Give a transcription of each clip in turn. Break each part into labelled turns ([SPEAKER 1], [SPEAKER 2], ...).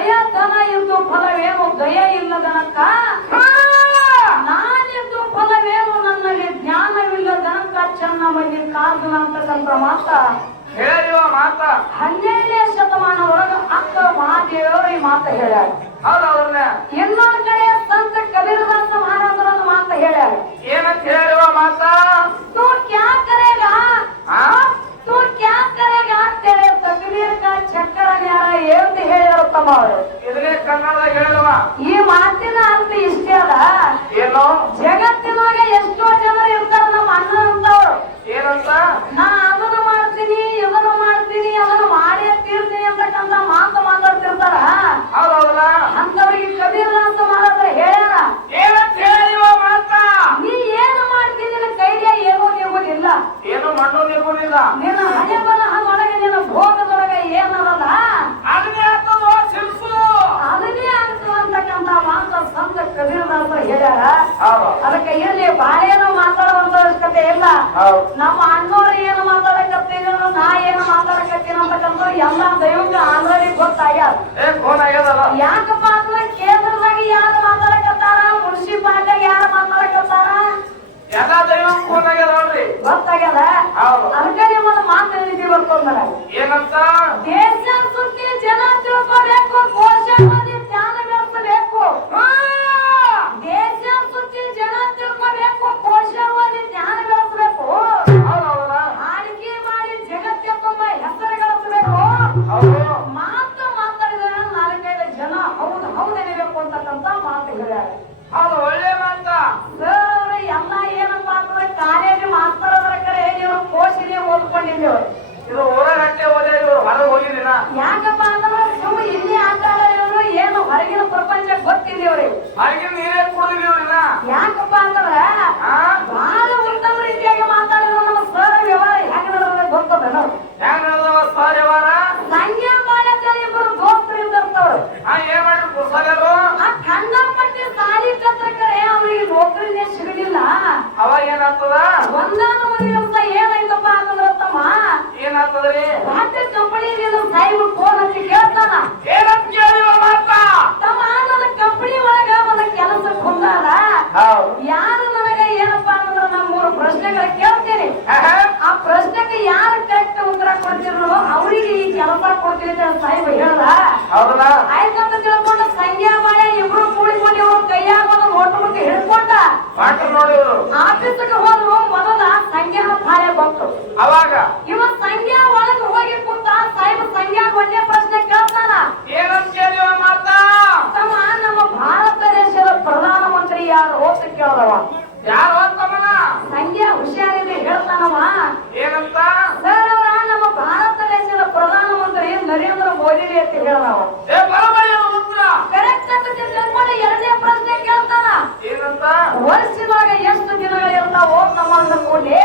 [SPEAKER 1] ದಯ ದಯತನ ಎಂದು ಫಲವೇನು ದಯ ಇಲ್ಲದನಕ್ಕ ನಾನಿದ್ದು ಫಲವೇನು ನನ್ನಲ್ಲಿ ಜ್ಞಾನವಿಲ್ಲದನಕ್ಕ? ಚೆನ್ನ ಮಂದಿ ಕಾದನ ಅಂತಕ್ಕಂಥ ಮಾತ.
[SPEAKER 2] ಹೇಳಿವ ಮಾತ.
[SPEAKER 1] ಹನ್ನೆರಡನೇ ಶತಮಾನ ಒಳಗ ಅಕ್ಕ ಮಹಾದೇವರು ಈ ಮಾತ ಹೇಳ್ಯಾರ. ಇನ್ನೊಂದ್ ಕಡೆ ಸಂತ ಕಬೀರದಾಸ ಮಹಾರಾಜರೊಂದು ಮಾತ ಹೇಳ್ಯಾರ.
[SPEAKER 2] ಏನಂತ ಹೇಳಿರುವ ಮಾತ?
[SPEAKER 1] ಕ್ಯಾ ಕರೆಗ?
[SPEAKER 2] ಆ?
[SPEAKER 1] ಚಕ್ಕರನ್ಯಾರ ಏನ್ ಏನು ತಮ್ಮ ಅವರು?
[SPEAKER 2] ಹೇಳುವ.
[SPEAKER 1] ಈ ಮಾತಿನ ಅರ್ಥ ಇಷ್ಟೇ ಅದ
[SPEAKER 2] ಏನು?
[SPEAKER 1] ಜಗತ್ತಿನಾಗ ಎಷ್ಟೋ ಜನರು ಇರ್ತಾರ ನಮ್ಮ ಅಣ್ಣ ಅಂತವ್ರು
[SPEAKER 2] ಏನಂತ?
[SPEAKER 1] ನಾ ಅನ್ನ ಮಾಡ್ತೀನಿ ಅವ್ರಿಗೆ
[SPEAKER 2] ಹಾಗೆ ನೀರೇ ಕುಡಿದಿವ್ರಿನ
[SPEAKER 1] ಯಾಕಪ್ಪ ಅಂದ್ರೆ
[SPEAKER 2] ಆ?
[SPEAKER 1] ಬಹಳ ಉತ್ತಮ ರೀತಿಯಾಗಿ ಮಾತಾಡಿದ್ರು ನಮ್ಮ ಸರ್ ವ್ಯವಹಾರ ಹೆಂಗ ನಡೆದ್ರೆ ಗೊತ್ತದ
[SPEAKER 2] ಹೆಂಗ ನಡೆದವ ಸರ್ ವ್ಯವಹಾರ?
[SPEAKER 1] ಸಂಜೆ ಬಾಳ್ಯದಲ್ಲಿ ಇಬ್ಬರು ದೋಸ್ತರು ಇದ್ದಿರ್ತಾವ್ರು.
[SPEAKER 2] ಆ ಏನ್ ಮಾಡ್ರು ಪುಸ್ತಕರು
[SPEAKER 1] ಆ ಕಂಡಪಟ್ಟಿ ಸಾಲಿ ಕತ್ರ ಕಡೆ ಅವ್ರಿಗೆ ನೌಕರಿನೇ ಸಿಗಲಿಲ್ಲ.
[SPEAKER 2] ಅವಾಗ ಏನಾಗ್ತದ?
[SPEAKER 1] ಒಂದಾದ ಒಂದು ದಿವಸ ಏನಾಯ್ತಪ್ಪ ಅಂತಂದ್ರ ತಮ್ಮ
[SPEAKER 2] ಏನಾಗ್ತದ್ರಿ
[SPEAKER 1] ರಾತ್ರಿ ಕಂಪನಿಯಿಂದ ಸಾಯಿಬು ಫೋನ್ ಹಚ್ಚಿ ಕೇಳ್ತಾನ
[SPEAKER 2] ಏನಂತ ಕೇಳಿವ ಮಾತ
[SPEAKER 1] ತಮ್ಮ ನನ್ನ ಕಂಪನಿ ಒಳಗ ಒಂದು ಕೆಲಸಕ್ಕೆ ಹೊಂದಾದ
[SPEAKER 2] ಹೌದು
[SPEAKER 1] ಯಾರು ನನಗ ಏನಪ್ಪಾ ಅಂತಂದ್ರ ನಮ್ಮ ಮೂರು ಪ್ರಶ್ನೆಗಳ ಕೇಳ್ತೀನಿ ಆ ಪ್ರಶ್ನೆಗೆ ಯಾರು ಕರೆಕ್ಟ್ ಉತ್ತರ ಕೊಡ್ತಿರೋ ಅವರಿಗೆ ಈ ಕೆಲಸ ಕೊಡ್ತೀನಿ ಅಂತ ಸಾಹೇಬ ಹೇಳ್ದ
[SPEAKER 2] ಹೌದಲ್ಲ?
[SPEAKER 1] ಆಯ್ತಂತ ತಿಳ್ಕೊಂಡು ಸಂಖ್ಯಾ ಮಾಯ ಇಬ್ರು ಕೂಡಿಕೊಂಡು ಇವ್ರು ಕೈಯಾಗ ಒಂದು ನೋಟ್ ಬುಕ್ ಹಿಡ್ಕೊಂಡ
[SPEAKER 2] ಮಾಡ್ರಿ ನೋಡಿ ಇವ್ರು.
[SPEAKER 1] ಆಫೀಸ್ಗೆ ಹೋದ್ರು ಮೊದಲ ಸಂಖ್ಯಾ ಭಾಳೆ ಬಂತು.
[SPEAKER 2] ಅವಾಗ?
[SPEAKER 1] ಇವ ಸಂಖ್ಯಾ ಒಳಗೆ ಹೋಗಿ ಕುಂತ ಸಾಹೇಬ ಸಂಖ್ಯಾ ಒಂದೇ ಪ್ರಶ್ನೆ ಕೇಳ್ತಾನ.
[SPEAKER 2] ಏನಂತ ಕೇಳಿವ ಮಾತಾ?
[SPEAKER 1] ತಮ್ಮ ನಮ್ಮ ಭಾರತ ದೇಶದ ಪ್ರಧಾನ ಮಂತ್ರಿ ಯಾರು ಅಂತ ಕೇಳ್ದವ.
[SPEAKER 2] ಯಾರು ಅಂತಮ್ಮನ
[SPEAKER 1] ಸಂಖ್ಯಾ ಹುಷಾರಿದೆ ಹೇಳ್ತಾನವ.
[SPEAKER 2] ಏನಂತ?
[SPEAKER 1] ಸರ್ ಅವರ ನಮ್ಮ ಭಾರತ ದೇಶದ ಪ್ರಧಾನ ಮಂತ್ರಿ ನರೇಂದ್ರ ಮೋದಿ ಅಂತ ನಾವು
[SPEAKER 2] ಏ ಬರಬರಿ ಉತ್ತರ
[SPEAKER 1] ಕರೆಕ್ಟ್ ಎರಡನೇ ಪ್ರಶ್ನೆ ಕೇಳ್ತಾನ.
[SPEAKER 2] ಏನಂತ?
[SPEAKER 1] ವರ್ಷದೊಳಗೆ ಎಷ್ಟು ದಿನಗಳು ಇರ್ತಾವೋ ನಮ್ಮ ಕೂಡಿ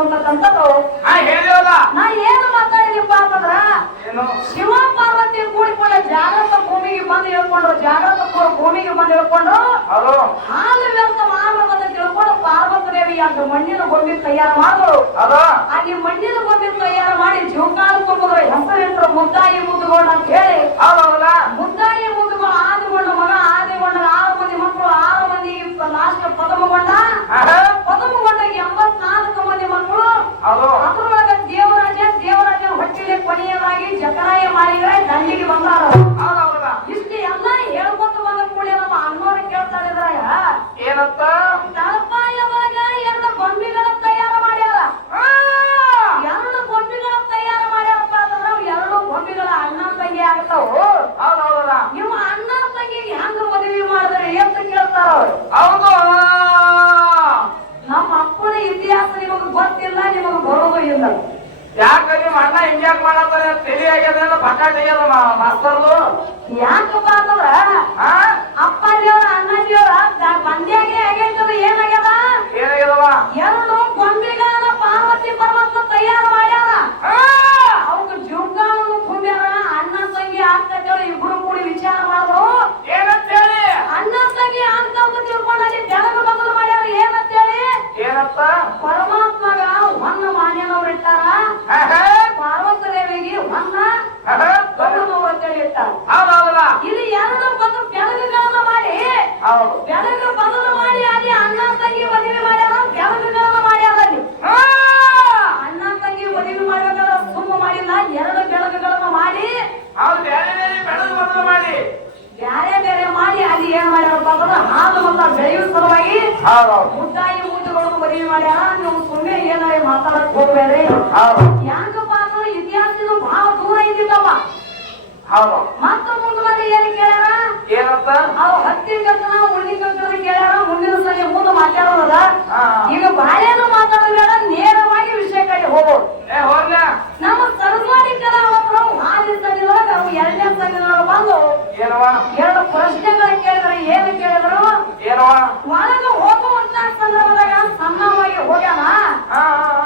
[SPEAKER 1] ಅಂತಕ್ಕಂಥದ್ದು.
[SPEAKER 2] ಹಾ ಹೇಳಿವಲ್ಲ
[SPEAKER 1] ನಾ ಏನು ಮಾತಾಡಿದೀಪ್ಪ ಅಂತಂದ್ರ
[SPEAKER 2] ಏನು?
[SPEAKER 1] ಶಿವ ಪಾರ್ವತಿ ಕೂಡಿಕೊಂಡ ಜಾಗೃತ ಭೂಮಿಗೆ ಬಂದು ಹೇಳ್ಕೊಂಡ್ರು ಜಾಗೃತ ಭೂಮಿಗೆ ಬಂದು ಹೇಳ್ಕೊಂಡ್ರು. ಹಾಲು ವ್ಯರ್ಥ ಮಾಡಬೇಕಂತ ತಿಳ್ಕೊಂಡು ಪಾರ್ವತಿ ದೇವಿ ಅಂತ ಮಣ್ಣಿನ ಗೊಂಬೆ ತಯಾರು ಮಾಡಿದ್ರು ಅಲ್ಲಿ ಮಣ್ಣಿನ ಗೊಂಬೆ ತಯಾರು ಮಾಡಿ ಜೀವಕಾಲ ತುಂಬಿದ್ರೆ ಹೆಸರಿಟ್ಟರು ಮುದ್ದಾಯಿ ಮುದ್ದುಗೊಂಡ ಅಂತ ಹೇಳಿ. ಮುದ್ದಾಯಿ ಮುದ್ದುಗಳು ಆದಿಗೊಂಡ ಮಗ ಆದಿಗೊಂಡ ಆರು ಮಂದಿ ಮಕ್ಕಳು ಆರು ಮಂದಿ ಲಾಸ್ಟ್. ಪದಮಗೊಂಡ ಕೊನೆಯದಾಗಿ ಜಕರಾಯ ಮಾಡಿದ್ರೆ ದಂಡಿಗೆ ಬಂದಾರ
[SPEAKER 2] ಹೌದೌದಲ್ಲ
[SPEAKER 1] ಇಷ್ಟು ಎಲ್ಲ ಹೇಳ್ಕೊತ ಬಂದ ಕೂಡಲೇ ನಮ್ಮ ಅಣ್ಣವ್ರು ಕೇಳ್ತಾ ಇದ್ರಾಗ
[SPEAKER 2] ಏನಂತ
[SPEAKER 1] ತಳಪಾಯದಾಗ ಎರಡು ಗೊಂಬೆಗಳ ತಯಾರು ಮಾಡ್ಯಾರ
[SPEAKER 2] ಆ,
[SPEAKER 1] ಎರಡು ಗೊಂಬೆಗಳ ತಯಾರು ಮಾಡ್ಯಾರಪ್ಪ ಅಂತಂದ್ರ ಅವು ಎರಡು ಗೊಂಬೆಗಳ ಅಣ್ಣ ತಂಗಿ ಆಗ್ತಾವು
[SPEAKER 2] ಹೌದೌದಲ್ಲ
[SPEAKER 1] ನೀವು ಅಣ್ಣ ತಂಗಿ ಹೆಂಗ ಮದುವೆ ಮಾಡಿದ್ರೆ ಅಂತ ಕೇಳ್ತಾರ ಅವ್ರು
[SPEAKER 2] ಹೌದು
[SPEAKER 1] ನಮ್ಮ ಅಪ್ಪನ ಇತಿಹಾಸ ನಿಮಗೆ ಗೊತ್ತಿಲ್ಲ ನಿಮಗೆ ಬರೋದು ಇಲ್ಲ
[SPEAKER 2] ಯಾಕ ನಿಮ್ಮ ಅಣ್ಣ ಹಿಂಗ್ಯಾಕ್ ಮಾಡತ್ತಾನೆ ತಲೆ ಆಗ್ಯದ ಬಟಾಟೆ ಆಗ್ಯದ ಮಾಸ್ತರ್ದು
[SPEAKER 1] ಯಾಕಪ್ಪ ಅಂತಂದ್ರ
[SPEAKER 2] ಹಾ
[SPEAKER 1] ಅಪ್ಪಾಜಿಯವ್ರ ಅಣ್ಣಾಜಿಯವ್ರ ಮಂದ್ಯಾಗೆ ಆಗೈತದ ಏನಾಗ್ಯದ
[SPEAKER 2] ಏನಾಗ್ಯದವ
[SPEAKER 1] ಎರಡು ಗೊಂಬೆಗಳನ್ನ ಪಾರ್ವತಿ ಪರ್ವತ ತಯಾರು ಮಾಡ್ಯಾರ
[SPEAKER 2] ಆ,
[SPEAKER 1] ಅವ್ಕ ಜೀವಕಾಲನ್ನು ತುಂಬ್ಯಾರ ಅಣ್ಣ ತಂಗಿ ಆಗ್ತೈತೆ ಇಬ್ರು ಕೂಡಿ ವಿಚಾರ ಮಾಡಿದ್ರು
[SPEAKER 2] ಏನಂತ ಹೇಳಿ
[SPEAKER 1] ಅಣ್ಣ ತಂಗಿ ಅಂತ ತಿಳ್ಕೊಂಡು ಅಲ್ಲಿ ಬೆಳಕು ಬದಲು ಮಾಡ್ಯಾರ ಏನಂತೇಳಿ
[SPEAKER 2] ಏನಂತ
[SPEAKER 1] ಪರಮಾತ್ಮಗ ಹೊನ್ನ ಮಾನ್ಯನವ್ರು ಇಟ್ಟಾರ
[SPEAKER 2] ಆಹಾ,
[SPEAKER 1] ಪಾರ್ವತಿ ದೇವಿಗೆ ಹೊನ್ನ
[SPEAKER 2] ಆಹಾ.
[SPEAKER 1] ಗೌಡನವ್ರು ಅಂತೇಳಿ ಇಟ್ಟಾರ
[SPEAKER 2] ಹೌದೌದಲ್ಲ
[SPEAKER 1] ಇದು ಎರಡು ಬಂದು ಬೆಳಗುಗಳನ್ನ ಮಾಡಿ
[SPEAKER 2] ಹೌದು
[SPEAKER 1] ಬೆಳಗ್ಗೆ ಬದಲು ಮಾಡಿ ಅಲ್ಲಿ ಅಣ್ಣ ತಂಗಿ ಮದುವೆ ಮಾಡ್ಯಾರ ಬೆಳಗುಗಳನ್ನ ಮಾಡ್ಯಾರ ಅಲ್ಲಿ
[SPEAKER 2] ಆ,
[SPEAKER 1] ಅಣ್ಣ ತಂಗಿ ಮದುವೆ ಮಾಡ್ಬೇಕಾದ್ರೆ ಸುಮ್ಮ ಮಾಡಿಲ್ಲ ಎರಡು ಬೆಳಗುಗಳನ್ನ ಮಾಡಿ
[SPEAKER 2] ಹೌದು ಬೇರೆ ಬೇರೆ ಬೆಳೆದು ಬದಲು ಮಾಡಿ
[SPEAKER 1] ಬ್ಯಾರೆ ಬೇರೆ ಮಾಡಿ ಅಲ್ಲಿ ಏನ್ ಮಾಡ್ಯಾರಪ್ಪ ಅಂದ್ರೆ ಹಾಲು ಮತ್ತ ಬೆಳೆಯುವ ಸಲುವಾಗಿ
[SPEAKER 2] ಹೌದೌದು
[SPEAKER 1] ಮುದ್ದಾಯಿ ಮೂಜುಗಳನ್ನು ಮದುವೆ ಮಾಡ್ಯಾರ ನೀವು ಸುಮ್ಮನೆ ಏನಾರ ಮಾತಾಡಕ್ ಹೋಗ್ಬೇಡ್ರಿ? ಯಾಕಪ್ಪ ಅಂದ್ರೆ ಇತಿಹಾಸದ ಬಹಳ ದೂರ ಇದ್ದಿಲ್ಲವ
[SPEAKER 2] ಹೌದು.
[SPEAKER 1] ಮತ್ತ ಮುಂದೆ ಬಂದು ಏನ್ ಕೇಳ್ಯಾರ?
[SPEAKER 2] ಏನಂತ?
[SPEAKER 1] ಅವು ಹತ್ತಿ ಕರ್ತನ ಉಳ್ಳಿ ಕರ್ತನ ಕೇಳ್ಯಾರ ಮುಂದಿನ ಸಲ ಮುಂದೆ ಮಾತಾಡೋದ ಈಗ ಬಾಳೆನು ಮಾತಾಡಬೇಡ ಕಡೆ ಹೋಗೋದು ನಮ್ಮ ಸರ್ವಾಡಿ ಕಲಾವಂತರು ಹಾಲಿ ಸಂಘದೊಳಗ ಅವು ಎರಡನೇ ಸಂಘದೊಳಗ ಬಂದು ಎರಡು ಪ್ರಶ್ನೆಗಳು ಕೇಳಿದ್ರು ಏನು ಕೇಳಿದ್ರು? ಒಳಗ ಹೋಗುವಂತ ಸಂದರ್ಭದಾಗ ಸಣ್ಣವಾಗಿ ಹೋಗ್ಯಾನ.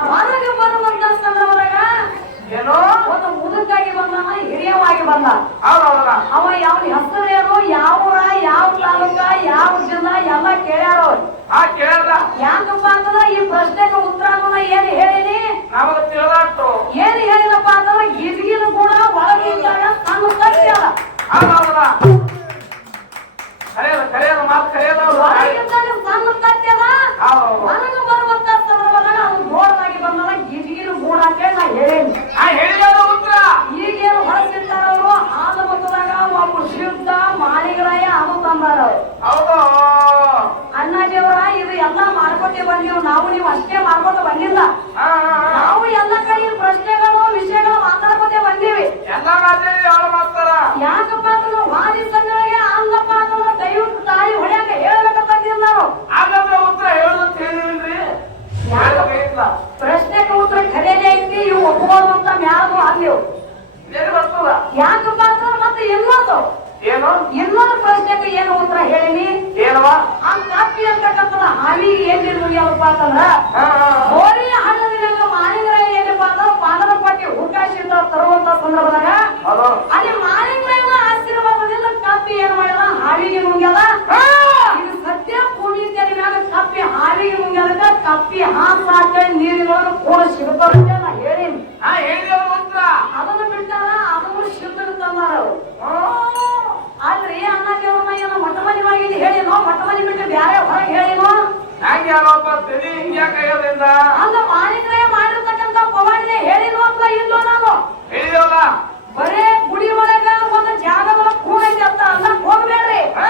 [SPEAKER 1] ಹೊರಗೆ ಬರುವಂತ ಸಂದರ್ಭದಾಗ
[SPEAKER 2] ಏನೋ?
[SPEAKER 1] ಒಂದು ಮುದುಕಾಗಿ ಬಂದಾನ ಹಿರಿಯವಾಗಿ ಬಂದ. ಅವ ಯಾವ ಏನು ಯಾವ ಊರ ಯಾವ ತಾಲೂಕ ಯಾವ ಜಿಲ್ಲಾ ಎಲ್ಲ ಕೇಳ್ಯಾರ ಯಾಕಪ್ಪ ಅಂತಂದ್ರ ಈ ಪ್ರಶ್ನೆಗೆ ಉತ್ತರ ಏನ್ ಹೇಳಿನಿ
[SPEAKER 2] ನಮಗ ತಿಳಿದಾಟ್ಟು
[SPEAKER 1] ಏನ್ ಹೇಳಿದಪ್ಪ ಅಂದ್ರೆ ಗಿಜ್ಗಿನ ಕೂಡ ಒಳಗಿದ್ದಾಗ ತನ್ನ ಸತ್ಯ ಅದ
[SPEAKER 2] ಕರೆಯದ ಕರೆಯದ ಮಾತು ಕರೆಯದ
[SPEAKER 1] ಒಳಗಿದ್ದಾಗ ಸಣ್ಣ ಸತ್ಯ ಅದ ಹೊರಗೆ ಬರುವಂತ ಸಂದರ್ಭದಾಗ ಅವ್ನು ಜೋರಾಗಿ ಬಂದಾಗ ಗಿಜ್ಗಿನ ಕೂಡ ಅಂತೇಳಿ ನಾ ಹೇಳೇನಿ.
[SPEAKER 2] ಆ ಹೇಳಿದ
[SPEAKER 1] ಈಗೇನು ಹೊರಸಿರ್ತಾರವರು ಹಾಲು ಮತದಾಗ ಒಬ್ಬ ಶ್ರೀಯುಕ್ತ ಮಾಳಿಗರಾಯ ಅದು ತಂದಾರ.
[SPEAKER 2] ಹೌದು
[SPEAKER 1] ಅಣ್ಣಾಜಿಯವರ ಇದು ಎಲ್ಲ ಮಾಡ್ಕೊತೇ ಬಂದೀವಿ ನಾವು ನೀವು ಅಷ್ಟೇ ಮಾಡ್ಕೊತ ಬಂದಿಲ್ಲ. ನಾವು ಎಲ್ಲ ಕಡೆ ಪ್ರಶ್ನೆಗಳು ವಿಷಯಗಳು ಮಾತಾಡ್ಕೊತೆ ಬಂದೀವಿ
[SPEAKER 2] ಎಲ್ಲ ಮಾತೇಳಿ ಯಾಳು ಮಾಡ್ತಾರ
[SPEAKER 1] ಯಾಕಪ್ಪ ಅಂತಂದ್ರೆ ವಾದಿ ಸಂಘಗಳಿಗೆ ಅಲ್ಲಪ್ಪ ಅಂತಂದ್ರೆ ದೈವಕ್ಕೆ ತಾಯಿ ಹೊಡ್ಯಾಕ ಹೇಳ್ಬೇಕಂತಿಲ್ಲ ನಾವು
[SPEAKER 2] ಹಾಗಾದ್ರೆ ಉತ್ತರ ಹೇಳುದು ತಿಳಿದಿಲ್ರಿ ಹೇಳ್ಬೇಕಾಗಿಲ್ಲ
[SPEAKER 1] ಪ್ರಶ್ನೆಗೆ ಉತ್ತರ ಖರೇನೆ ಐತಿ ಇವು ಒಪ್ಬೋದು ಅಂತ ಮ್ಯಾಲದು ಅಲ್ಲಿವು
[SPEAKER 2] ಏನು ಬರ್ತದ
[SPEAKER 1] ಯಾಕಪ್ಪ ಅಂತಂದ್ರೆ ಮತ್ತೆ ಇನ್ನೊಂದು
[SPEAKER 2] ಏನು
[SPEAKER 1] ಇನ್ನೊಂದು ಪ್ರಶ್ನೆಗೆ ಏನು ಉತ್ತರ ಹೇಳಿನಿ
[SPEAKER 2] ಏನವ
[SPEAKER 1] ಆ ಕಾಪಿ ಅಂತಕ್ಕಂಥದ್ದು ಹಾವಿಗೆ ಏನ್ ನಿರ್ಮೂಲಪ್ಪ ಅಂತಂದ್ರ
[SPEAKER 2] ಆ, ಆ, ಆ.
[SPEAKER 1] ಹೋರಿ ಹಣ್ಣದಿನಾಗ ಮಾಲಿಂಗರ ಏನಪ್ಪ ಅಂದ್ರೆ ಪಾದರ ಪಟ್ಟಿ ಹುಡ್ಕಾಶಿಂದ ತರುವಂತ ಸಂದರ್ಭದಾಗ
[SPEAKER 2] ಹೌದು
[SPEAKER 1] ಅಲ್ಲಿ ಮಾಲಿಂಗರ ಆಶೀರ್ವಾದದಿಂದ ಕಪ್ಪಿ ಏನ್ ಮಾಡ್ಯಾರ ಹಾವಿಗೆ ನುಂಗ್ಯಾದ
[SPEAKER 2] ಆ!
[SPEAKER 1] ಇದು ಸತ್ಯ ಭೂಮಿ ತೆರಿ ಮ್ಯಾಗ ಕಪ್ಪಿ ಹಾವಿಗೆ ನುಂಗ್ಯಾದ ಕಪ್ಪಿ ಹಾನ್ ಸಾಕಿ ನೀರಿನೊಳಗೆ ಕೂಡ ಸಿಗುತ್ತಂತ ನಾ ಹೇಳೀನಿ
[SPEAKER 2] ಆ ಹೇಳಿದ ಉತ್ತರ
[SPEAKER 1] ಅದನ್ನು ಬಿಟ್ಟಾರ ಅದನ್ನು ಅವ್ರು.
[SPEAKER 2] ಆ,
[SPEAKER 1] ಆದ್ರೆ ಅಣ್ಣ ದೇವ್ರನ್ನ ಏನೋ ಮಠ ಮನೆ ಒಳಗೆ ಹೇಳಿನೋ? ಮಠ ಮನೆ ಬಿಟ್ಟು ಬ್ಯಾರೆ ಹೊರಗೆ ಹೇಳಿನೋ?
[SPEAKER 2] ಹಂಗೆ ಯಾರೊಬ್ಬ ತಲಿ ಹಿಂಗ್ಯಾಕಾಗ್ಯದಿಂದ
[SPEAKER 1] ಅಲ್ಲ ಮಾಲಿಕರೇ ಮಾಡಿರ್ತಕ್ಕಂಥ ಪವಾಡನೆ ಹೇಳಿನೋ ಅಂತ ಇಲ್ಲೋ ನಾನು
[SPEAKER 2] ಹೇಳಿದವಲ್ಲ
[SPEAKER 1] ಬರೇ ಗುಡಿ ಒಳಗ ಒಂದು ಜಾಗದ ಕೂಣ ಐತಿ ಅಂತ ಅಲ್ಲ ಹೋಗ್ಬೇಡ್ರಿ
[SPEAKER 2] ಆ!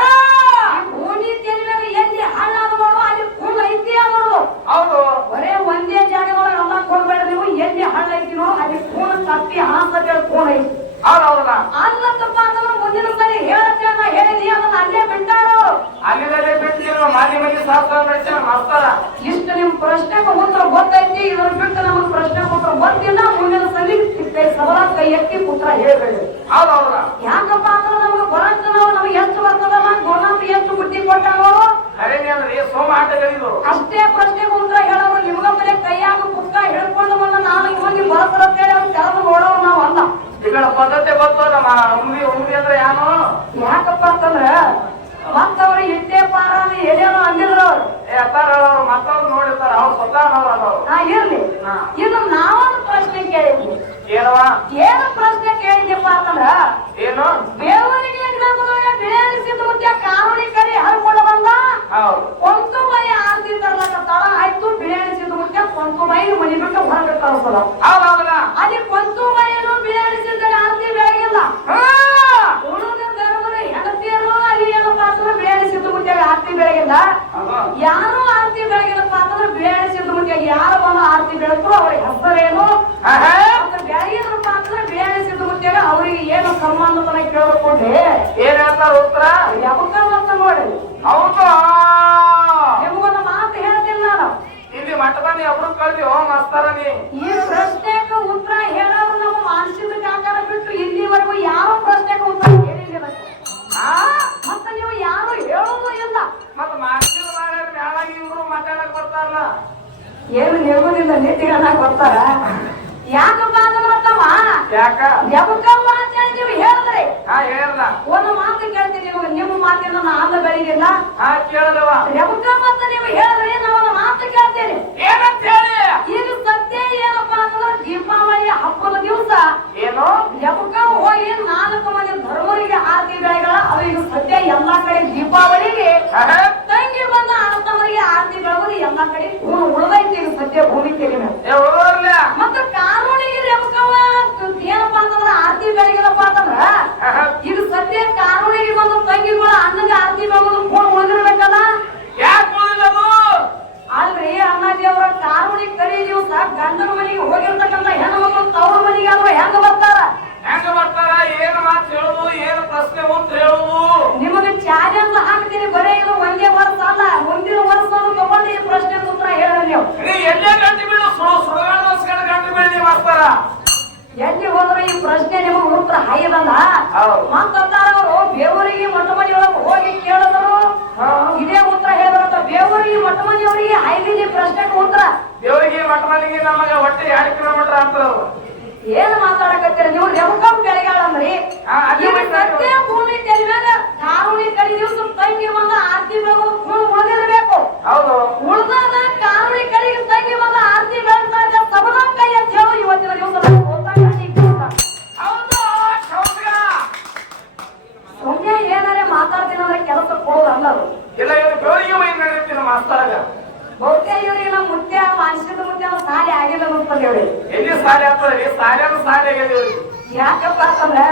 [SPEAKER 1] ಈ ಭೂಮಿ ತೆಲಿನಾಗ ಎಲ್ಲಿ ಹಳ್ಳಾದ ನೋಡು ಅಲ್ಲಿ ಕೂಣ ಐತಿ ಅನ್ನೋದು
[SPEAKER 2] ಹೌದು
[SPEAKER 1] ಬರೇ ಒಂದೇ ಜಾಗದೊಳಗ ಅನ್ನಕ್ ಹೋಗ್ಬೇಡ್ರಿ ಐತಿನೋ ಅಲ್ಲಿ ಕೂಣ ತಪ್ಪಿ ಹಾಸದ ಕೂಣ ಐತಿ.
[SPEAKER 2] ಹೌದೌದಲ್ಲ
[SPEAKER 1] ಅಲ್ಲತ್ತಪ್ಪ ಅಂತಂದ್ರೆ ಮುಂದಿನ ಸರಿ ಹೇಳತ್ತೆ ನಾ ಹೇಳಿದಿ ಅದನ್ನ ಅಲ್ಲೇ ಬಿಟ್ಟಾರು.
[SPEAKER 2] ಅಲ್ಲಿಂದಲೇ ಬಿಟ್ಟಿರೋ ಮಾಲಿ ಮಂದಿ ಶಾಸ್ತ್ರ ಬೆಳೆಸ ಮಾಡ್ತಾರ
[SPEAKER 1] ಇಷ್ಟು ನಿಮ್ ಪ್ರಶ್ನೆಗೆ ಉತ್ತರ ಗೊತ್ತೈತಿ ಇದ್ರ ಬಿಟ್ಟು ನಮಗೆ ಪ್ರಶ್ನೆ ಉತ್ತರ ಗೊತ್ತಿಲ್ಲ ಮುಂದಿನ ಸರಿ ಕೈ ಸಬಲ ಕೈ ಎತ್ತಿ ಉತ್ತರ ಹೇಳ್ಬೇಡಿ.
[SPEAKER 2] ಹೌದೌದಲ್ಲ
[SPEAKER 1] ಯಾಕಪ್ಪ ಅಂದ್ರೆ ನಮ್ಗೆ ಬರತ್ತ ನಾವು ನಮ್ಗೆ ಎಷ್ಟು ಬರ್ತದಲ್ಲ ಗುಣಂತ ಎಷ್ಟು ಬುದ್ಧಿ ಕೊಟ್ಟಾನೋ ಅಷ್ಟೇ ಪ್ರಶ್ನೆ ಉಂಟ್ರ ಹೇಳೋರು ನಿಮ್ಗ ಬರೀ ಕೈಯಾಗ ಪುಸ್ತಕ ಹಿಡ್ಕೊಂಡು
[SPEAKER 2] ಬಂದ ನಾನು ಹೋಗಿ ಬರ್ತಿರತ್ತೇಳಿ ಅವ್ನು
[SPEAKER 1] ಕೆಲಸ ನೋಡೋರು
[SPEAKER 2] ನಾವು
[SPEAKER 1] ಅಲ್ಲ. ಈಗಳ ಪದ್ಧತಿ ಗೊತ್ತು
[SPEAKER 2] ನಮ್ಮ
[SPEAKER 1] ಉಂಗ್ರಿ ಅಂದ್ರೆ ಯಾನು? ಯಾಕಪ್ಪ ಅಂತಂದ್ರೆ
[SPEAKER 2] ಮತ್ತವ್ರು
[SPEAKER 1] ಇಟ್ಟೆ ಪಾರ ಏನೇನೋ ಅಂದಿದ್ರು ಏ ಅವ್ರು ಮತ್ತವ್ರು ನೋಡಿರ್ತಾರ
[SPEAKER 2] ಅವ್ರು
[SPEAKER 1] ಸ್ವತಃ ಅವ್ರು ನಾ ಇರ್ಲಿ. ಇದು ನಾವೊಂದು ಪ್ರಶ್ನೆ ಕೇಳಿದ್ವಿ. ಏನವ? ಏನು ಪ್ರಶ್ನೆ ಕೇಳಿದ್ಯಪ್ಪ ಅಂತಂದ್ರ ಕಳಿಸದ
[SPEAKER 2] ಹೌದೌದಲ್ಲ
[SPEAKER 1] ಅಲ್ಲಿ ಕೊಂತು ಮೈನು ಬೇಳಿಸಿದ ಆರ್ತಿ ಬೆಳಗಿಲ್ಲ ಹೆಂಡತಿಯರು ಅಲ್ಲಿ ಏನಪ್ಪ ಅಂತಂದ್ರೆ ಬೇಳಿಸಿದ ಮುತ್ಯಾಗ ಆರ್ತಿ ಬೆಳಗಿಲ್ಲ ಯಾರು ಆರ್ತಿ ಬೆಳಗಿಲ್ಲಪ್ಪ ಅಂತಂದ್ರೆ ಬೇಳಿಸಿದ ಮುತ್ಯಾಗ ಯಾರು ಬಂದು ಆರ್ತಿ ಬೆಳಗ್ರು ಅವ್ರಿಗೆ ಹೆಸರೇನು. ಅವ್ರ ಬೆಳಗಿದ್ರಪ್ಪ ಅಂತಂದ್ರೆ ಬೇಳಿಸಿದ ಮುತ್ಯಾಗ ಅವರಿಗೆ ಏನು ಕೇಳ್ಕೊಂಡೆ?
[SPEAKER 2] ಏನ್ ಹೇಳ್ತಾರ ಉತ್ತರ?
[SPEAKER 1] ಯಾವಾಗ ಅಂತ ನೋಡಿ
[SPEAKER 2] ಹೌದು.
[SPEAKER 1] ನಿಮ್ಗೊಂದು ಮಾತು ಹೇಳ್ತೀನಿ ನಾನು.
[SPEAKER 2] ಇಲ್ಲಿ ಮಠದಾನಿ ಒಬ್ರು ಕಳ್ದಿ ಓ ಮಾಸ್ತರ ನೀ ಯಾಕ?
[SPEAKER 1] ಯಾವಕ್ಕವ್ವ ಅಂತ ಹೇಳಿ ನೀವು ಹೇಳಿದ್ರಿ.
[SPEAKER 2] ಹಾ ಹೇಳ್ದ
[SPEAKER 1] ಒಂದು ಮಾತು ಕೇಳ್ತೀನಿ ನಿಮಗೆ ನಿಮ್ಮ ಮಾತಿನ ನಾನು ಬೆಳಗಿಲ್ಲ
[SPEAKER 2] ಹಾ ಕೇಳದವ
[SPEAKER 1] ಯಾವಕ್ಕವ್ವ ಅಂತ ನೀವು ಹೇಳಿದ್ರಿ ಒಂದು ಮಾತು ಕೇಳ್ತೀನಿ.
[SPEAKER 2] ಏನಂತ ಹೇಳಿ?
[SPEAKER 1] ಈಗ ಸದ್ಯ ಏನಪ್ಪ ಅಂದ್ರೆ ದೀಪಾವಳಿ ಹಬ್ಬದ ದಿವಸ.
[SPEAKER 2] ಏನು?
[SPEAKER 1] ಯಾವಕ್ಕ ಹೋಗಿ ನಾಲ್ಕು ಮಂದಿ ಧರ್ಮರಿಗೆ ಆರತಿ ಬೆಳೆಗಳ ಅದು ಈಗ ಸದ್ಯ ಎಲ್ಲಾ ಕಡೆ ದೀಪಾವಳಿಗೆ. ತಂಗಿ ಬಂದ ಅಣ್ಣತಮ್ಮರಿಗೆ ಆರತಿ ಬೆಳಗೋದು ಎಲ್ಲಾ ಕಡೆ ಹೂವು ಸತ್ಯ ಈಗ ಸದ್ಯ ಭೂಮಿ ತೆಗಿನ
[SPEAKER 2] ಏ ಹೋಗ್ಲ
[SPEAKER 1] ಮತ್ತೆ ಕಾನೂನಿಗೆ ರೇಮಕವ್ವ ಏನಪ್ಪ ಅಂತಂದ್ರ ಆರತಿ ಬೆಳಗಿನಪ್ಪ ಅಂತಂದ್ರ ಈಗ ಸದ್ಯ ಕಾನೂನಿಗೆ ಬಂದು ತಂಗಿಗಳ ಅಣ್ಣಗೆ ಆರತಿ ಬೆಳಗೋದು ಫೋನ್ ಉಳಿದಿರ್ಬೇಕಲ್ಲ
[SPEAKER 2] ಯಾಕೆ ಹೋಗಿಲ್ಲದು
[SPEAKER 1] ಅಲ್ರಿ ಅಣ್ಣಾಜಿ ಅವರ ಕಾನೂನಿಗೆ ಕರಿ ದಿವಸ ಗಂಡನ ಮನೆಗೆ ಹೋಗಿರ್ತಕ್ಕಂಥ ಹೆಣ್ಣು ಮಕ್ಕಳು ತವ್ರ ಮನೆಗೆ ಆದ್ರೂ ಹೆಂಗ ಬರ್ತಾರ
[SPEAKER 2] ಹೆಂಗ ಬರ್ತಾರ ಏನ್ ಮಾತು ಹೇಳುದು ಏನ್ ಪ್ರಶ್ನೆ ಉಂಟು ಹೇಳುದು
[SPEAKER 1] ನಿಮಗೆ ಚಾಲೆಂಜ್ ಹಾಕ್ತೀನಿ ಬರೇ ಇದು ಒಂದೇ ವರ್ಷ ಅಲ್ಲ ಮುಂದಿನ ವರ್ಷ ಅದು ತಗೊಂಡು ಈ ಪ್ರಶ್ನೆ ಉತ್ತರ ಹೇಳಿ ನೀವು
[SPEAKER 2] ನೀ ಎಲ್ಲೇ ಗಂಟು ಬೀಳು? ಸುಳು ಸುಡುಗಾಡ ದೋಸ್ಕರ ಗಂಟು ಬೀಳಿ ಮಾಸ್ತಾರ.
[SPEAKER 1] ಎಲ್ಲಿ ಹೋದ್ರೆ ಈ ಪ್ರಶ್ನೆ ನಿಮಗೆ ಉತ್ತರ ಹಾಯದಲ್ಲ. ಮತ್ತಂತಾರ ಅವರು ಬೇವರಿಗೆ ಮೊಟ್ಟ ಮನೆಯೊಳಗೆ ಹೋಗಿ ಕೇಳಿದ್ರು. ಇದೇ ಉತ್ತರ ಹೇಳಿದ್ರಂತ ಬೇವರಿಗೆ ಮೊಟ್ಟ ಮನೆಯವರಿಗೆ ಹಾಯ್ದಿದೆ ಪ್ರಶ್ನೆಗೆ ಉತ್ತರ?
[SPEAKER 2] ದೇವರಿಗೆ ಮೊಟ್ಟ ಮನೆಗೆ ನಮಗೆ ಒಟ್ಟೆ ಎರಡು ಕಿಲೋಮೀಟರ್ ಆಗ್ತದ ಅದು.
[SPEAKER 1] ಏನ್ ಮಾತಾಡಕತ್ತೀರಿ? ನೀವು ರೆಮಕಂ ಬೆಳೆಗಾಳಂದ್ರಿ.
[SPEAKER 2] ಅಂದ್ರಿ
[SPEAKER 1] ಸದ್ಯ ಭೂಮಿ ತೆಲಿಮ್ಯಾಗ ಕಾರುಣಿ ಕರಿ ದಿವಸ ತಂಗಿ ಬಂದ ಆರ್ತಿ ಬೆಳಗೋದು ಉಳಿದಿರ್ಬೇಕು
[SPEAKER 2] ಹೌದು.
[SPEAKER 1] ಉಳಿದಾದ ಕಾರುಣಿ ಕರಿಗೆ ತಂಗಿ ಬಂದ ಆರ್ತಿ ಇದ್ದ ಕೈ ಅಂತ ಹೇಳು ಇವತ್ತಿನ ದಿವಸ. ಸುಮ್ನೆ ಏನಾರೆ ಮಾತಾಡ್ತೀನಿ ಅಂದ್ರೆ ಕೆಲಸ ಕೊಡೋದಲ್ಲ
[SPEAKER 2] ಇಲ್ಲ ಏನು ದೇವರಿಗೆ ಮೈ ನಡೆಯುತ್ತೀನಿ ಮಾಸ್ತರಾಗ
[SPEAKER 1] ಬಹುತೇಕ ಇವ್ರಿಗೆ ನಮ್ಮ ಮುತ್ಯ ಮಾನಸಿಕ ಮುತ್ಯ ಸಾಲಿ ಆಗಿಲ್ಲ ಅಂತ ಹೇಳಿ
[SPEAKER 2] ಎಲ್ಲಿ ಸಾಲಿ ಆಗ್ತದೆ? ಸಾಲೆ ಸಾಲಿ ಇವ್ರಿಗೆ
[SPEAKER 1] ಯಾಕಪ್ಪ ಅಂತಂದ್ರೆ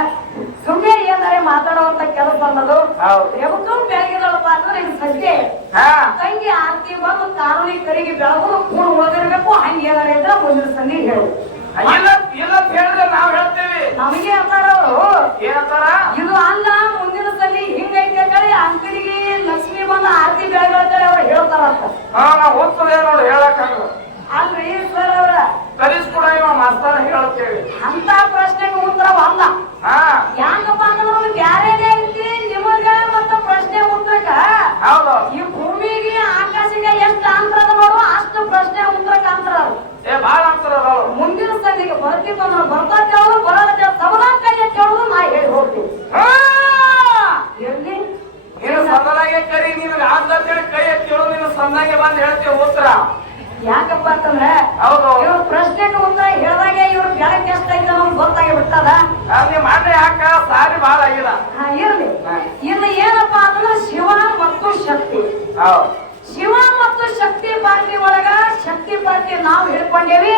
[SPEAKER 1] ಸುಮ್ಮನೆ ಏನಾರೆ ಮಾತಾಡುವಂತ ಕೆಲಸ ಅನ್ನೋದು. ಯಾವತ್ತೂ ಬೆಳಗಿದಳಪ್ಪ ಅಂದ್ರೆ ಇದು
[SPEAKER 2] ಹಾ.
[SPEAKER 1] ತಂಗಿ ಆರ್ತಿ ಬಂದು ಕಾನೂನಿ ಕರಿಗೆ ಬೆಳಗುದು ಕೂಡ ಉಳಿದಿರ್ಬೇಕು ಹಂಗೆ ಏನಾರೆ ಇದ್ರೆ ಮುಂದಿನ ಸಂಧಿ ಹೇಳು.
[SPEAKER 2] ಇಲ್ಲ ಇಲ್ಲ ಹೇಳಿದ್ರೆ ನಾವ್ ಹೇಳ್ತೇವಿ.
[SPEAKER 1] ನಮಗೆ ಅಂತಾರ ಅವರು.
[SPEAKER 2] ಏನಂತಾರ
[SPEAKER 1] ಇದು ಅಲ್ಲ ಮುಂದಿನ ಸಲ ಹಿಂಗೈತೆ ಅಂತೇಳಿ ಅಂಕಲಿಗೆ ಬಂದ ಆರತಿ ಬೆಳಗಳಂತೇಳಿ ಅವ್ರು ಹೇಳ್ತಾರಂತ.
[SPEAKER 2] ಹಾ ನಾವ್ ಹೋಗ್ತದೆ ನೋಡಿ ಹೇಳಕ್
[SPEAKER 1] ಅಲ್ರಿ ಸರ್ ಅವ್ರ
[SPEAKER 2] ಕಲಿಸ್ಕೊಡ ಇವ ಮಾಸ್ತರ ಹೇಳ್ತೇವೆ
[SPEAKER 1] ಅಂತ ಪ್ರಶ್ನೆಗೆ ಉತ್ತರ ಅಲ್ಲ
[SPEAKER 2] ಹಾ.
[SPEAKER 1] ಯಾಕಪ್ಪ ಅಂದ್ರೆ ಒಂದು ಬ್ಯಾರೇನೇ ಐತಿ ನಿಮಗ ಮತ್ತ ಪ್ರಶ್ನೆ ಉತ್ತರಕ್ಕ?
[SPEAKER 2] ಹೌದು.
[SPEAKER 1] ಈ ಭೂಮಿಗೆ ಆಕಾಶಕ್ಕೆ ಎಷ್ಟು ಅಂತರ ಅದ ನೋಡು ಅಷ್ಟು ಪ್ರಶ್ನೆ ಉತ್ತರಕ್ಕೆ ಅಂತರ
[SPEAKER 2] ಏ ಬಾಳ ಅಂತಾರ
[SPEAKER 1] ಮುಂದಿನ ಸಲಿಗೆ ಬರ್ತಿತ್ತು ಅಂದ್ರೆ ಬರ್ತಾ ಕೇಳೋದು ಬರೋದ ಸಬಲಾಂಕ ಕೇಳೋದು ನಾ ಹೇಳಿ ಹೋಗ್ತೀನಿ
[SPEAKER 2] ಹಾ!
[SPEAKER 1] ಎಲ್ಲಿ
[SPEAKER 2] ನೀನು ಸದನಾಗೆ ಕರಿ ನಿನಗೆ ಅಂತೇಳಿ ಕೈ ಎತ್ತಿ ಬಂದ್ ಹೇಳ್ತೀವಿ ಉತ್ತರ.
[SPEAKER 1] ಯಾಕಪ್ಪ ಅಂತಂದ್ರೆ
[SPEAKER 2] ಹೌದು.
[SPEAKER 1] ಇವ್ರ ಪ್ರಶ್ನೆಗೆ ಉತ್ತರ ಹೇಳಿದಾಗೆ ಇವ್ರ ಬೆಳಗ್ಗೆ ಎಷ್ಟಾಗಿದೆ ನಮ್ಗೆ ಗೊತ್ತಾಗಿ ಬಿಡ್ತದ?
[SPEAKER 2] ಅಲ್ಲಿ ಮಾಡ್ರೆ ಅಣ್ಣ ಯಾಕ? ಸಾರಿ ಬಹಳ ಆಗಿಲ್ಲ.
[SPEAKER 1] ಇರ್ಲಿ. ಇನ್ನು ಏನಪ್ಪಾ ಅಂತಂದ್ರೆ ಶಿವ ಮತ್ತು ಶಕ್ತಿ. ಶಿವ ಮತ್ತು ಶಕ್ತಿ ಪಾರ್ಟಿ ಒಳಗ ಶಕ್ತಿ ಪಾರ್ಟಿ ನಾವು ಹಿಡ್ಕೊಂಡೇವಿ.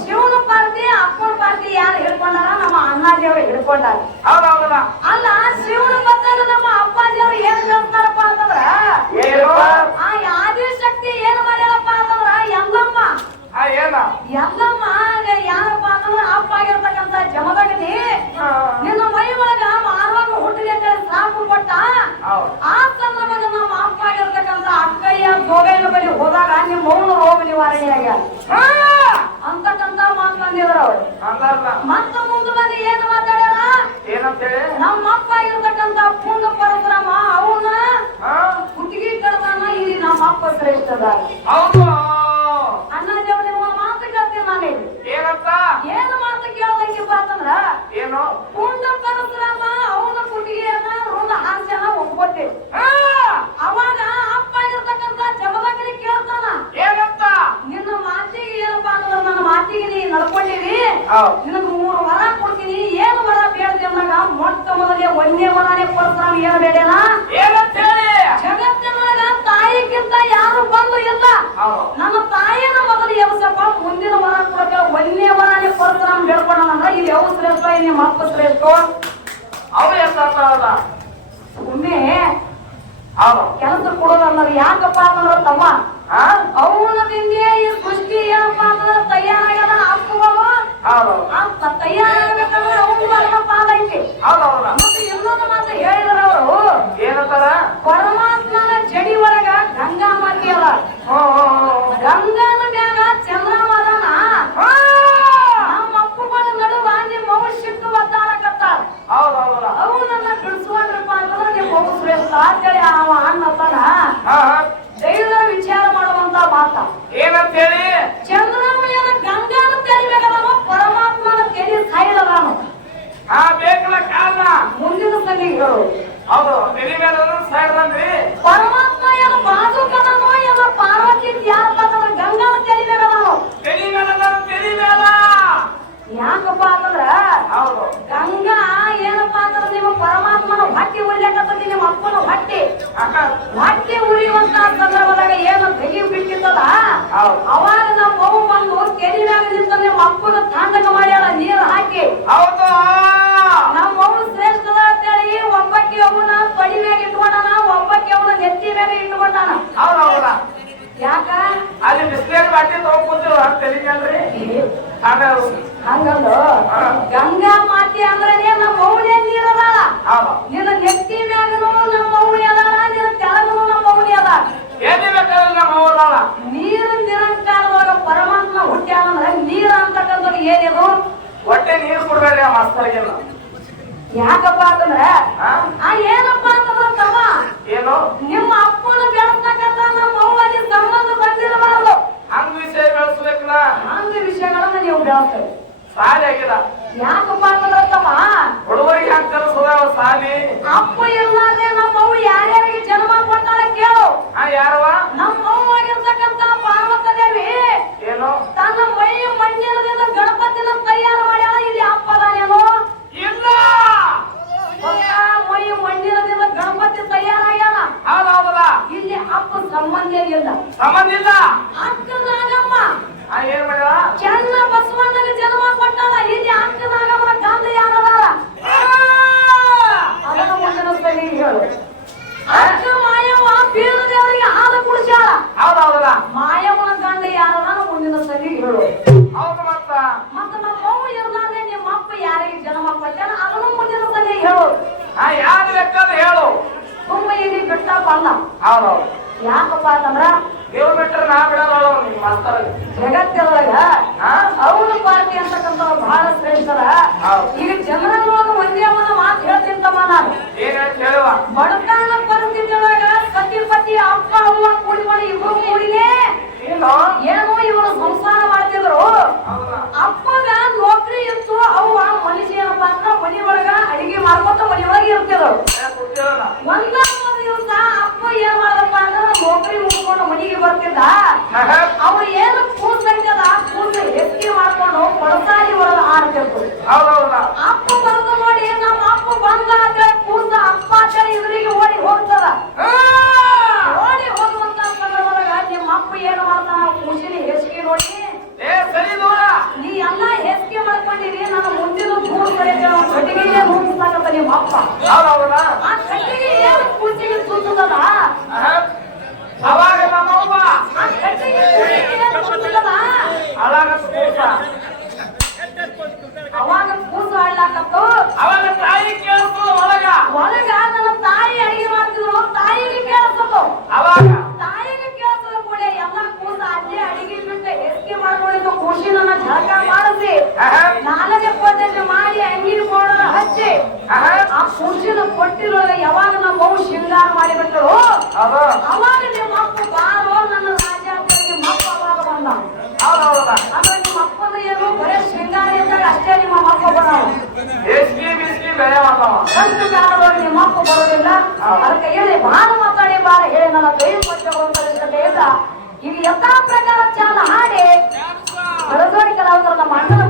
[SPEAKER 1] ಶಿವನ ಪಾರ್ಟಿ ಅಪ್ಪನ ಪಾರ್ಟಿ ಯಾರು ಹಿಡ್ಕೊಂಡಾರ? ನಮ್ಮ ಅಣ್ಣಾಜಿಯವರು ಹಿಡ್ಕೊಂಡಾರ.
[SPEAKER 2] ಹೌದು ಹೌದಲ್ಲ
[SPEAKER 1] ಅಲ್ಲ ಶಿವನ ಬದಲು ನಮ್ಮ ಅಪ್ಪಾಜಿಯವರು ಏನ್ ಕಳ್ಸ್ತಾರಪ್ಪ ಅಂತಂದ್ರ
[SPEAKER 2] ಏನಪ್ಪ
[SPEAKER 1] ಆ ಆದಿ ಶಕ್ತಿ ಏನ್ ಮಾಡ್ಯಾರಪ್ಪ ಅಂತಂದ್ರ ಎಲ್ಲಮ್ಮ
[SPEAKER 2] ಆ ಏನ
[SPEAKER 1] ಎಲ್ಲಮ್ಮ ಯಾರಪ್ಪ ಅಂತಂದ್ರ ಅಪ್ಪ ಆಗಿರ್ತಕ್ಕಂತ ಜಮದಗನಿ ನಿನ್ನ ಮೈ ಒಳಗ ಮಾರುವಾಗ ಹುಟ್ಟಿಗೆ ಅಂತೇಳಿ ಸಾಕು ಕೊಟ್ಟ
[SPEAKER 2] ಹೌದು
[SPEAKER 1] ಆ ಸಂದರ್ಭದಲ್ಲಿ ನಮ್ಮ ಅಪ್ಪ ಆಗಿರ್ತಕ್ಕಂತ ಅಕ್ಕಯ್ಯ ಗೋಗೈನ ಬಳಿ ಹೋದಾಗ ನಿಮ್ಮ ಮೌನ ರೋಗ ನಿವಾರಣೆ ಆಗ್ಯಾರ
[SPEAKER 2] ಹಾ!
[SPEAKER 1] ಅಂತಕ್ಕಂತ ಮಾತಂದಿದ್ರು ಅವ್ರು
[SPEAKER 2] ಅಂದಾರ್ನ
[SPEAKER 1] ಮತ್ತ ಮುಂದೆ ಬಂದು ಏನ್ ಮಾತಾಡ್ಯಾರ
[SPEAKER 2] ಏನಂತೇಳಿ
[SPEAKER 1] ನಮ್ಮ ಅಪ್ಪ ಆಗಿರ್ತಕ್ಕಂತ ಪುಂಡ ಪರಶುರಾಮ ಅವನ
[SPEAKER 2] ಹಾ?
[SPEAKER 1] ಕುತ್ತಿಗೆ ಕಡ್ದಾನ ಇಲ್ಲಿ ನಮ್ಮ ಅಪ್ಪ ಶ್ರೇಷ್ಠದ
[SPEAKER 2] ಹೌದು
[SPEAKER 1] ಅಣ್ಣ ದೇವ್ರ ನಿಮ್ಮ ಮಾತು ಕೇಳ್ತೀನಿ ನಾನು ಇಲ್ಲಿ.
[SPEAKER 2] ಏನಂತ
[SPEAKER 1] ಏನು ಮಾತು ಕೇಳೋದಕ್ಕಿಪ್ಪ ಅಂತಂದ್ರ
[SPEAKER 2] ಏನು
[SPEAKER 1] ಪುಂಡ ಪರಶುರಾಮ ಅವನ ಕುತ್ತಿಗೆಯನ್ನ ಋಣ ಹಾಸ್ಯನ ಒಪ್ಕೊಟ್ಟೆ
[SPEAKER 2] ಹಾ!
[SPEAKER 1] ಅವಾಗ ಅಪ್ಪ ಆಗಿರ್ತಕ್ಕಂತ ಜಮದಗ್ನಿ ಕೇಳ್ತಾನ
[SPEAKER 2] ಹೌದು
[SPEAKER 1] ನಿನಗೆ ಮೂರು ವರ ಕೊಡ್ತೀನಿ. ಏನು ವರ ಬೇಡದೆ ಅಂದಾಗ ಮೊಟ್ಟ ಮೊದಲೇ ಒಂದೇ ವರನೇ ಕೊಡ್ತಾನೆ ಏನು ಬೇಡೇನ
[SPEAKER 2] ಏನಂತ ಹೇಳಿ
[SPEAKER 1] ಜಗತ್ತಿನೊಳಗ ತಾಯಿಗಿಂತ ಯಾರು ಬಂದು ಇಲ್ಲ. ನಮ್ಮ ತಾಯಿನ ಮೊದಲು ಎವಸಪ್ಪ ಮುಂದಿನ ವರ ಕೊಡಕ ಒಂದೇ ವರನೇ ಪರಶುರಾಮ ಬೇಡ್ಕೊಂಡಂದ್ರ ಇಲ್ಲಿ ಯಾವ ಶ್ರೇಷ್ಠ ನಿಮ್ಮ ಅಪ್ಪ ಶ್ರೇಷ್ಠ?
[SPEAKER 2] ಅವ ಎಷ್ಟಾಗ್ತಾವಲ್ಲ ಹೌದು.
[SPEAKER 1] ಕೆಲಸ ಕೊಡೋದಲ್ಲ ಯಾಕಪ್ಪ ಅಂತಂದ್ರ ತಮ್ಮ.
[SPEAKER 2] ಹಾ
[SPEAKER 1] ಅವನದಿಂದೇ ಈ ಸೃಷ್ಟಿ ಏನಪ್ಪ ಅಂತಂದ್ರ ತಯಾರಾಗ್ಯದ ಅಪ್ಪಗಳು
[SPEAKER 2] ಹೌದು
[SPEAKER 1] ಆ ತಯಾರಾಗಬೇಕಂದ್ರೆ ಅವನು ಬರಮ ಪಾದ ಐತಿ
[SPEAKER 2] ಹೌದು ಹೌದ
[SPEAKER 1] ಮತ್ತೆ ಇನ್ನೊಂದು ಮಾತು ಹೇಳಿದ್ರ ಅವರು
[SPEAKER 2] ಏನಂತಾರ
[SPEAKER 1] ಪರಮಾತ್ಮನ ಜಡಿ ಒಳಗ ಗಂಗಾ ಮಾತಿ ಅದ
[SPEAKER 2] ಹ್ಮ್ ಹ್ಮ್ ಹ್ಮ್
[SPEAKER 1] ಗಂಗಾನ ಮ್ಯಾಗ ಚಂದ್ರಮದನ
[SPEAKER 2] ಹಾ.
[SPEAKER 1] ನಮ್ಮ ಅಪ್ಪಗಳ ನಡುವ ನಿಮ್ಮ ಅವ ಸಿಟ್ಟು ಒದ್ದಾಡಕತ್ತಾರ
[SPEAKER 2] ಹೌದು ಹೌದಲ್ಲ
[SPEAKER 1] ಅವನನ್ನ ಬಿಡಿಸ್ಕೊಂಡ್ರಪ್ಪ ಅಂತಂದ್ರೆ ನಿಮ್ಮ ಅವ ಶ್ರೇಷ್ಠ ಅಂತೇಳಿ ಅವ ಅಣ್ಣ ತನ
[SPEAKER 2] ಹಾ ಹಾ.
[SPEAKER 1] ಧೈರ್ಯ ವಿಚಾರ ಮಾಡುವಂತ ಮಾತ
[SPEAKER 2] ಏನಂತ ಹೇಳಿ
[SPEAKER 1] ಚಂದ್ರಮಯನ ಗಂಗಾನ ತೆರಿಬೇಕಲ್ಲ ಪರಮಾತ್ಮನ ತೆರಿ ಸೈಡ್ ಅದಾನು
[SPEAKER 2] ಹಾ ಬೇಕಲ್ಲ ಕಾರಣ
[SPEAKER 1] ಮುಂದಿನ ಸಲಿಗೆ ಹೇಳು
[SPEAKER 2] ಹೌದು ತೆಲಿ ಮೇಲೆ ಸೈಡ್ ಬಂದ್ರಿ
[SPEAKER 1] ಪರಮಾತ್ಮ ಬಾಜುಕನೋ ಪಾರ್ವತಿ ಗಂಗಾನ
[SPEAKER 2] ಮೇಲೆ ಮೇಲ
[SPEAKER 1] ಯಾಕಪ್ಪ ಅಂತಂದ್ರ ಗಂಗಾ ಏನಪ್ಪಾ ಅಂತಂದ್ರೆ ನಿಮ್ಮ ಪರಮಾತ್ಮನ ಹೊಟ್ಟೆ ನಿಮ್ಮ ಅಪ್ಪನ ಹೊಟ್ಟೆ.
[SPEAKER 2] ಆಹಾ.
[SPEAKER 1] ಹೊಟ್ಟೆ ಉರಿಯುವಂತ ಸಂದರ್ಭದಾಗ ಏನು ತೆಗಿ ಬಿಟ್ಟಿದ್ದಲ್ಲ
[SPEAKER 2] ಹೌದು.
[SPEAKER 1] ಅವಾಗ ನಮ್ಮ ಮಗು ಬಂದು ಕೆರಿ ಮ್ಯಾಗ ನಿಂತ ನಿಮ್ಮ ಅಪ್ಪನ ತಾಂಡಕ ಮಾಡ್ಯಾಳ ನೀರು ಹಾಕಿ.
[SPEAKER 2] ಹೌದು
[SPEAKER 1] ನಮ್ಮ ಮಗು ಶ್ರೇಷ್ಠದ ಅಂತೇಳಿ ಒಬ್ಬಕ್ಕೆ ಅವನ ತೊಡಿ ಮ್ಯಾಗ ಇಟ್ಕೊಂಡಾನ ಒಬ್ಬಕ್ಕೆ ಅವನ ನೆತ್ತಿ ಮ್ಯಾಗ ಇಟ್ಕೊಂಡಾನ
[SPEAKER 2] ಹೌದು ಹೌದಾ
[SPEAKER 1] ಯಾಕ
[SPEAKER 2] ಅಲ್ಲಿ ಬಿಸ್ಲೇಟ್ ಬಾಟಿ ತಗೊಂಡ್ ಕೂತಿರು ಅಂತ ತೆಲಿ ಮೇಲ್ರಿ ಆಮೇಲೆ
[SPEAKER 1] ಹಂಗಂದು ಗಂಗಾ ಮಾತೆ ಅಂದ್ರೇನೆ ನಮ್ಮ ಮೌನೇ ನೀರದಾಳ
[SPEAKER 2] ಹೌದು
[SPEAKER 1] ನಿನ್ನ ನೆತ್ತಿ ಮ್ಯಾಗನು ನಮ್ಮ ಮೌನಿ ಅದಾಳ ನಿನ್ನ ಕೆಳಗನು ನಮ್ಮ ಮೌನಿ ಅದ
[SPEAKER 2] ಏನೇ ಬೇಕಾದ್ರೆ ನಮ್ಮ ಅವರಲ್ಲ
[SPEAKER 1] ನೀರು ನಿರಂಕಾರದಾಗ ಪರಮಾತ್ಮ ಹುಟ್ಟ್ಯಾನಂದ್ರೆ ನೀರ ಅಂತಕ್ಕಂಥದ್ದು ಏನಿದು
[SPEAKER 2] ಹೊಟ್ಟೆ ನೀರು ಕೊಡ್ಬೇಡ್ರಿ ಆ ಮಾಸ್ತರ್ಗೆಲ್ಲ
[SPEAKER 1] ಯಾಕಪ್ಪ ಅಂತಂದ್ರೆ
[SPEAKER 2] ಹಾ
[SPEAKER 1] ಆ ಏನಪ್ಪ ಅಂತಂದ್ರೆ ತಮ್ಮ
[SPEAKER 2] ಏನು
[SPEAKER 1] ನಿಮ್ಮ ಅಪ್ಪನ ಬೆಳೆಸ್ತಕ್ಕಂಥ ನಮ್ಮ ಅವ್ವಗೆ ಸಂಬಂಧ ಬಂದಿರಬಾರದು
[SPEAKER 2] ಹಂಗ ವಿಷಯ ಬೆಳೆಸ್ಬೇಕಲ್ಲ
[SPEAKER 1] ಹಂಗ ವಿಷಯಗಳನ್ನ ನೀವು ಬೆಳೆಸ್ತೀರಿ
[SPEAKER 2] ಸಾಲಿ ಆಗಿಲ್ಲ
[SPEAKER 1] ಯಾಕಪ್ಪ ಅಂತಂದ್ರೆ ತಮ್ಮ
[SPEAKER 2] ಹುಡುಗರಿಗೆ ಹಂಗ ಕಲಿಸೋದ ಸಾಲಿ
[SPEAKER 1] ಅಪ್ಪ ಇರ್ಲಾರ್ದೆ ನಮ್ಮ ಅವ್ವ ಯಾರ್ಯಾರಿಗೆ ಜನ್ಮ ಕೊಟ್ಟಾಳ ಕೇಳು
[SPEAKER 2] ಹಾ ಯಾರವ
[SPEAKER 1] ನಮ್ಮ ಅವ್ವಾಗಿರ್ತಕ್ಕಂಥ ಪಾರ್ವತ ದೇವಿ
[SPEAKER 2] ಏನು
[SPEAKER 1] ತನ್ನ ಮೈ ಮಣ್ಣಿನದಿಂದ ಗಣಪತಿನ ತಯಾರು ಮಾಡ್ಯಾಳ ಇಲ್ಲಿ ಅಪ್ಪದಾನೇನು
[SPEAKER 2] ಇಲ್ಲ
[SPEAKER 1] ಗೊತ್ತಾ? ಮೈ ಮಣ್ಣಿನದಿಂದ ಗಣಪತಿ ತಯಾರಾಗ್ಯಾನ
[SPEAKER 2] ಹೌದು ಹೌದಲ್ಲ
[SPEAKER 1] ಇಲ್ಲಿ ಅಪ್ಪ ಸಂಬಂಧ ಇಲ್ಲ
[SPEAKER 2] ಸಂಬಂಧ ಇಲ್ಲ
[SPEAKER 1] ಅಕ್ಕ ನಾಗಮ್ಮ
[SPEAKER 2] ಹಾ ಏನ್ ಮಾಡ್ಯಾಳ
[SPEAKER 1] ಚೆನ್ನ ಬಸವಣ್ಣನ ಜನ್ಮ ಕೊಟ್ಟಾಳ ಇಲ್ಲಿ ಅಕ್ಕ ನಾಗಮ್ಮನ ಗಂಧ ಯಾರದಾರ ಅದನ್ನ ಮುಂದಿನ ಸ್ಲೈಡಿಗೆ ಹೇಳು ಅಕ್ಕ ಮಾಯವ್ವ ಬೀರ ದೇವರಿಗೆ ಹಾಲು ಕುಡಿಸ್ಯಾಳ
[SPEAKER 2] ಹೌದು ಹೌದಲ್ಲ
[SPEAKER 1] ಮಾಯಮ್ಮನ ಗಂಡ ಯಾರದಾನ ಮುಂದಿನ ಸ್ಲೈಡಿಗೆ ಹೇಳು
[SPEAKER 2] ಹೌದು ಮತ್ತ
[SPEAKER 1] ಮತ್ತ ನಮ್ಮ ಅವ್ವ ಇರ್ಲಾರ್ದೆ ನಿಮ್ಮ ಅಪ್ಪ ಯಾರಿಗೆ ಜನ್ಮ ಕೊಟ್ಟಾನ ಅದನ್ನು ಮುಂದಿನ ಸ್ಲೈಡಿಗೆ ಹೇಳು
[SPEAKER 2] ಹಾ ಯಾರು ಬೇಕಾದ್ರೆ ಹೇಳು
[SPEAKER 1] ಬಿಟ್ಟ ಬಂದ
[SPEAKER 2] ಹೌದು ಹೌದು
[SPEAKER 1] ಯಾಕಪ್ಪ ಅಂತಂದ್ರ
[SPEAKER 2] ನೀವು ಬಿಟ್ರೆ ನಾ ಬಿಡಲ್ಲ ನಿಮ್ಮ ಮಾಸ್ತರ್.
[SPEAKER 1] ಜಗತ್ತಿನೊಳಗ
[SPEAKER 2] ಹಾ?
[SPEAKER 1] ಅವನ ಪಾರ್ಟಿ ಅಂತಕ್ಕಂತ ಬಹಳ ಶ್ರೇಷ್ಠರ. ಈಗ ಜನರೊಳಗ ಒಂದೇ ಒಂದು ಮಾತು ಹೇಳ್ತೀನಿ ತಮ್ಮ ನಾನು ಬಡತನ ಪರಿಸ್ಥಿತಿಯೊಳಗ ಸತಿ ಪತಿ ಅಪ್ಪ ಅವ್ವ ಮಾಡಿ ಇಬ್ರು ಕೂಡಿನೇ
[SPEAKER 2] ಏನು?
[SPEAKER 1] ಇವರು ಸಂಸಾರ ಮಾಡ್ತಿದ್ರು. ಅಪ್ಪಗ ನೌಕರಿ ಇತ್ತು ಅವ್ವ ಮನುಷ್ಯ ಏನಪ್ಪ ಅಂದ್ರ ಮನಿ ಒಳಗ ಅಡಿಗೆ ಮಾಡ್ಕೊತ ಮನೆಯೊಳಗೆ ಇರ್ತಿದ್ರು. ಒಂದ ಅಪ್ಪ ಏನ್ ಮಾಡಪ್ಪ ಅಂದ್ರೆ ನೌಕರಿ ಮುಗಿಸ್ಕೊಂಡು ಮನೆಗೆ ಬರ್ತಿದ್ದ.
[SPEAKER 2] ಅವ
[SPEAKER 1] ಅವ್ರು ಏನು ಕೂಸ ಹೆಚ್ಚಿಗೆ ಮಾಡ್ಕೊಂಡು ಕೊಡಸಾಲಿ ಒಳಗ ಆಡ್ತಿದ್ರು
[SPEAKER 2] ಹೌದು ಹೌದಾ
[SPEAKER 1] ಅಪ್ಪ ಬರೋದು ನೋಡಿ ನಮ್ಮ ಅಪ್ಪ ಬಂದ ಅಂತೇಳಿ ಕೂಸ ಅಪ್ಪ ಅಂತೇಳಿ ಎದುರಿಗೆ ಓಡಿ ಹೋಗ್ತದ
[SPEAKER 2] ಹಾ.
[SPEAKER 1] ಓಡಿ ಹೋಗುವಂತ ಸಂದರ್ಭದಾಗ ನಿಮ್ಮ ಅಪ್ಪ ಏನು ಮಾಡ್ತಾನ ಕೂಸಿನ ಹೆಚ್ಚಿಗೆ ನೋಡಿ
[SPEAKER 2] ಏ ಸರಿ ದೂರ
[SPEAKER 1] ನೀ ಎಲ್ಲ ಹೆಚ್ಚಿಗೆ ಮಾಡ್ಕೊಂಡಿರಿ ನಾನು ಮುಂದಿನ ದೂರ ಕಡೆಗೆ ಕಟ್ಟಿಗೆ ಹೋಗಿಸ್ತಾಕತ್ತ ನಿಮ್ಮ ಅಪ್ಪ
[SPEAKER 2] ಹೌದು ಹೌದಾ
[SPEAKER 1] ಆ ಕಟ್ಟಿಗೆ ಏನು ಕೂಸಿಗೆ ಸುತ್ತದಲ್ಲ
[SPEAKER 2] ಆಹಾ. ಅವಾಗ ನಮ್ಮವ್ವ
[SPEAKER 1] ಆ ಕಟ್ಟಿಗೆ ಕೂಸಿಗೆ ಏನು ಸುತ್ತದಲ್ಲ
[SPEAKER 2] ಅಳಾಗ ಕೂಸ
[SPEAKER 1] ಅವಾಗ ಕೂಸು ಆಡ್ಲಾಕತ್ತು
[SPEAKER 2] ಅವಾಗ ತಾಯಿ ಕೇಳಿಸ್ತದ ಒಳಗ
[SPEAKER 1] ಒಳಗ ನನ್ನ ತಾಯಿ ಅಡಿಗೆ ಮಾಡ್ತಿದ್ರು ತಾಯಿಗೆ ಕೇಳಿಸ್ತತು
[SPEAKER 2] ಅವಾಗ
[SPEAKER 1] ತಾಯಿಗೆ ಕೇಳಿಸ್ತದ ಕೂಡ ಎಲ್ಲ ಕೂಸ ಅಲ್ಲೇ ಅಡಿಗೆ ಬಿಟ್ಟು ಹೆಚ್ಚಿಗೆ ಮಾಡ್ಕೊಂಡಿದ್ದು ಖುಷಿ ನನ್ನ ಜಳಕ ಮಾಡಿಸಿ
[SPEAKER 2] ಆಹಾ.
[SPEAKER 1] ನಾಲ್ಕೇ ಪದ್ಧತಿ ಮಾಡಿ ಅಂಗಿನ ಪೌಡರ್ ಆ ಕುರ್ಚಿನ ಕೊಟ್ಟಿರೋದ ಯಾವಾಗ ನಮ್ಮ ಮಗು ಶೃಂಗಾರ
[SPEAKER 2] ಹೌದು.
[SPEAKER 1] ಅವಾಗ ನಿಮ್ಮ ಅಪ್ಪ ಬಾರೋ ನನ್ನ ರಾಜ ಅಂತ ನಿಮ್ಮ ಅಪ್ಪ ಅವಾಗ ಬಂದ. ಅಂದ್ರೆ ನಿಮ್ಮ ಅಪ್ಪನ ಏನು? ಬರೇ ಶೃಂಗಾರ ಇದ್ದಾಗ ಅಷ್ಟೇ ನಿಮ್ಮ ಅಪ್ಪ
[SPEAKER 2] ಬರೋದು ಬೆಳೆ
[SPEAKER 1] ಕಾಲದೊಳಗೆ ನಿಮ್ಮ ಅಪ್ಪ ಬರೋದಿಲ್ಲ. ಅದಕ್ಕೆ ಹೇಳಿ ಭಾಳ ಮಾತಾಡಿ ಬಾಳ ಹೇಳಿ ನನ್ನ ಕೈ ಪಟ್ಟಗಳು ಇದು ಎಲ್ಲ ಪ್ರಕಾರ ಚಾಲ ಹಾಡಿ ಬೆಳಗೋಡಿ ಕಲಾವಿದರ ನಮ್ಮ ಅಣ್ಣನ